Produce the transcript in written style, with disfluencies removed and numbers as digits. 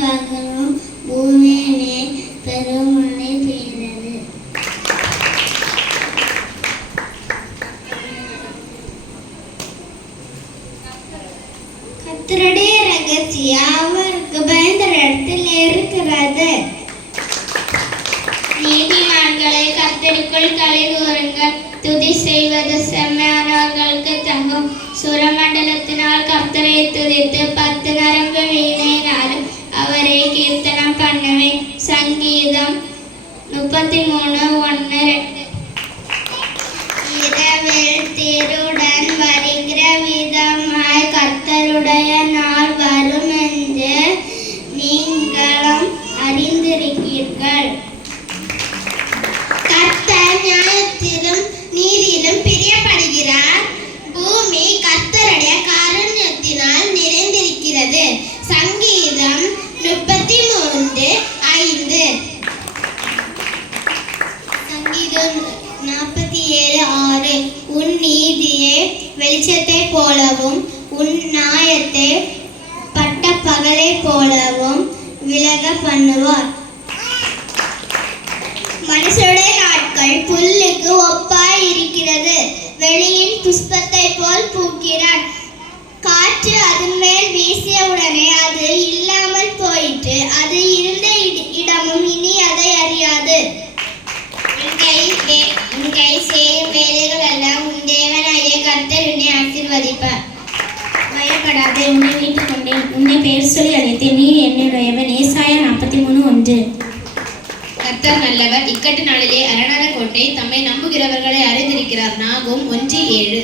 காக்கணும் பூமியிலே பெருமழை பெய்தது. கர்த்தருடைய ரகசியம் அவருக்கு பயந்த இடத்தில் இருக்கிறது. நீதிமான்களை கர்த்தருக்குள் களி கூறுங்கள், துதி செய்வது செம்மையானவர்களுக்கு தகும். சுரமண்டலத்தினால் கர்த்தரை துதித்து 10 நரம்பு வீணையினாலும் அவரை கீர்த்தனம் பண்ணுவேன். சங்கீதம் 33:1-2. இரவில் திருடன் வருகிற விதமாய் கர்த்தருடைய நாள் வரும் என்று நீங்களும் அறிந்திருக்கிறீர்கள். கர்த்தர் நியாயத்திலும் நீதியிலும் பிரியப்படுகிறார். பூமி கர்த்தருடைய காருண்யத்தினால் நிறைந்திருக்கிறது. சங்கீதம் 33:5. சங்கீதம் 47:6. உன் நீதியை வெளிச்சத்தை போலவும் உன் நியாயத்தை பட்ட பகலை போலவும் விலக பண்ணுவார். மனுஷருடைய நாட்கள் புல்லுக்கு ஒப்பாய் இருக்கிறது. வெளியின் புஷ்பத்தை போல் பூக்கிறான். காற்று அதன் மேல் வீசிய உடனே அது இல்லாமல் போயிற்று. அது இருந்த இடமும் இனி அதை அறியாது. உன் கை செய்யும் வேலைகள் எல்லாம் உன் தேவனாகிய கர்த்தர் உன்னை ஆசீர்வதிப்பார். பயப்படாதே, உன்னை மீட்டுக் கொண்டேன், உன்னை பெயர் சொல்லி அழைத்தேன், நீ என்னுடையவன். ஏசாயா 43:1. கர்த்தர் நல்லவர், இக்கட்டு நாளிலே அரணான கோட்டை, தம்மை நம்புகிறவர்களை அறிந்திருக்கிறார். நாகும் 1:7.